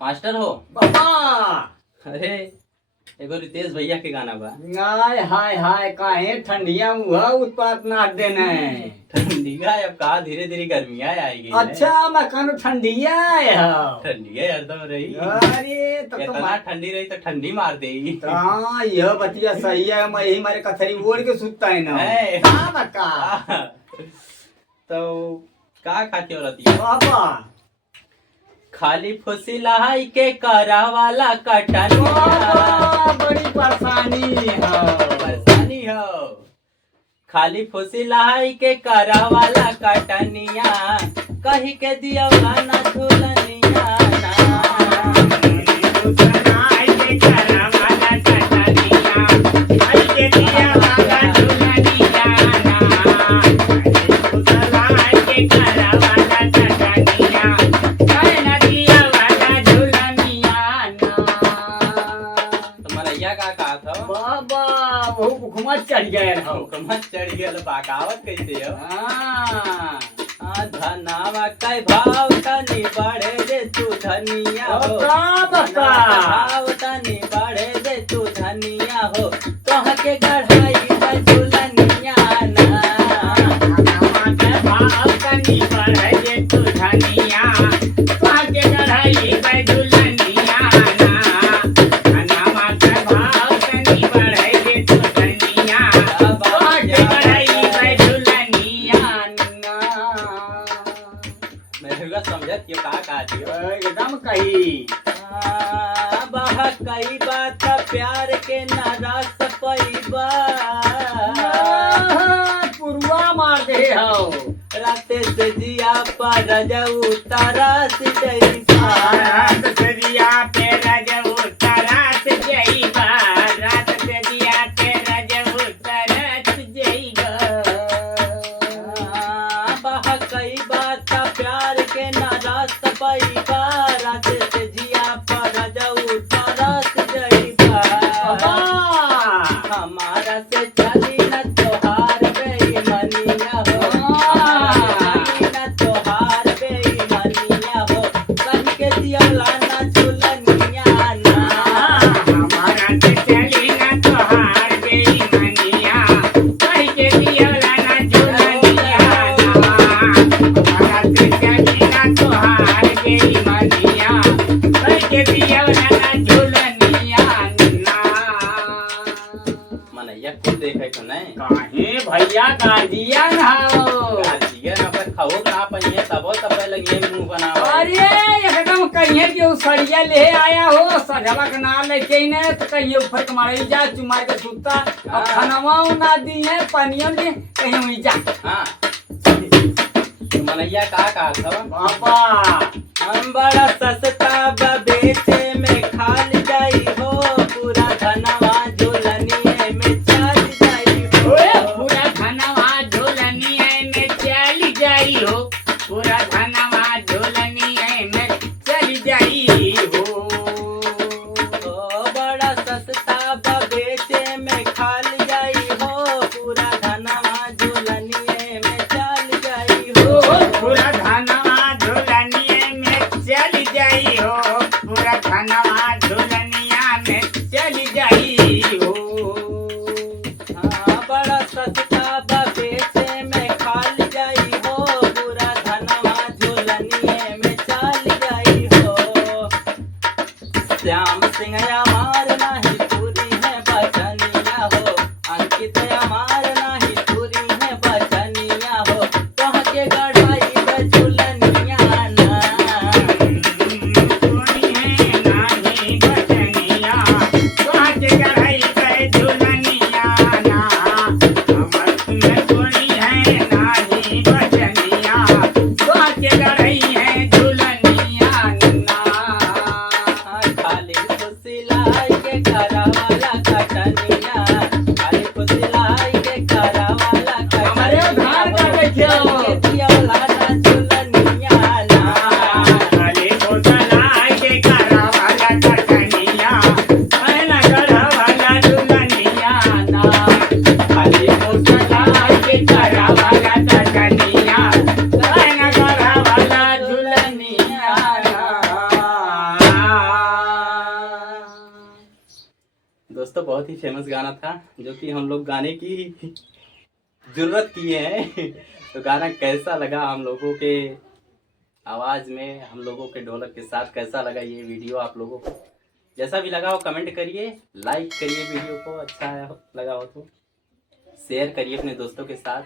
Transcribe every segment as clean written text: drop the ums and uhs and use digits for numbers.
Master हो। बाबा अरे एगो रितेश भैया के गाना बा। हाय हाय हाय काहे ठंडिया मुहा उत्पात नाच देने। ठंडिया अब कहा धीरे धीरे गर्मियाँ आएगी। अच्छा मैं कहूँ ठंडिया आया ठंडिया हरदम रही। अरे तब तो इतना ठंडी रही तो ठंडी मार देगी। हाँ यह बतिया सही है। मैं यही मारे कथरी ओढ़ के सुतता है ना। हाँ बका तो का खाती हो रहती है बाबा खाली फुसिलाई के करा वाला कटन। बाबा बड़ी परेशानी है। परेशानी हो खाली फुसिलाई के करा वाला कटनिया कही के दिया ना झूलनिया चढ़ गए चढ़ गया बाकावत कैसे हो। धनावा कई भाव तनी बढ़े दे तू धनिया हो। भाव तनी बढ़े दे तू धनिया हो तोह के गढ़ाई झूलनिया ना। भाव तनी बढ़े दे तू धनिया तोह के गढ़ाई झूलनिया समझत एकदम कही बह कई बात प्यार के नाराज पैबा पुरवा मार दे हो राते से जिया पर रजऊ तरस जईबा। रात से जिया पे रजऊ तरस जईबा। रात से जिया पे रजऊ तरस जईबा। बह कई बात प्यार के नाराज पैबा राते से जिया पर रजऊ तरस जईबा। हमारा से चली न तोहार बेईमानिया हो। न तोहार बेईमानिया हो कह के दिया लाना झूलनिया ना। हमारा से चली न तोहार बेईमानिया कह के दिया लाना झूलनिया ना। हमारा से चली न तोहार बेईमानिया कह के दिया लाना झूलनिया ना। मनैया खुद देखे तो नहीं काहे भैया गार्जियन हो। गार्जियन अपन खाओ ना पनिए तबो तबे लगिए मुंह बनाओ। अरे एकदम कहिए कि वो सड़िया ले आया हो सजवा का नाम लेके ही ने तो कहिए ऊपर के मारे जा चुमार के सुता अब खानावा ना दी है पनियों ने कहीं हुई जा। हाँ मनैया का था बाबा हम बड़ा सस्ता बेचे में खाल जाई हो पूरा धनवा झूलनिए में चल जाई हो। पूरा धनवा झूलनिए में चल जाई हो। पूरा धनवा झूलनिए में चल जाई हो। बड़ा सस्ता बेचे में खाल जाई हो पूरा धनवा झूलनिए में चल जाई हो। पूरा धनवा झूलनिए में चल जाई हो। पूरा धनवा झूलनिया में चल जाई हो। हाँ बड़ा सस्ता बेचे में खाल जाई हो पूरा धनवा झूलनिए में चल जाई हो। श्याम सिंह हमार नाही पूरी है बचनिया हो अंकित हमार नाही पूरी है बचनिया हो तोह के गढ़ाई झूलनिया ना। कोई है नाही बचनिया तोह के गढ़ाई झूलनिया ना। हमर तुम्हें कोई है नाही बचनिया तोह के गढ़ाई झूलनिया ना। खाली फुसिलाई दोस्तों बहुत ही फेमस गाना था जो कि हम लोग गाने की जरूरत किए हैं। तो गाना कैसा लगा हम लोगों के आवाज़ में, हम लोगों के ढोलक के साथ कैसा लगा ये वीडियो आप लोगों को? जैसा भी लगा हो कमेंट करिए, लाइक करिए वीडियो को, अच्छा लगा हो तो शेयर करिए अपने दोस्तों के साथ,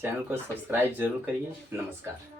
चैनल को सब्सक्राइब जरूर करिए। नमस्कार।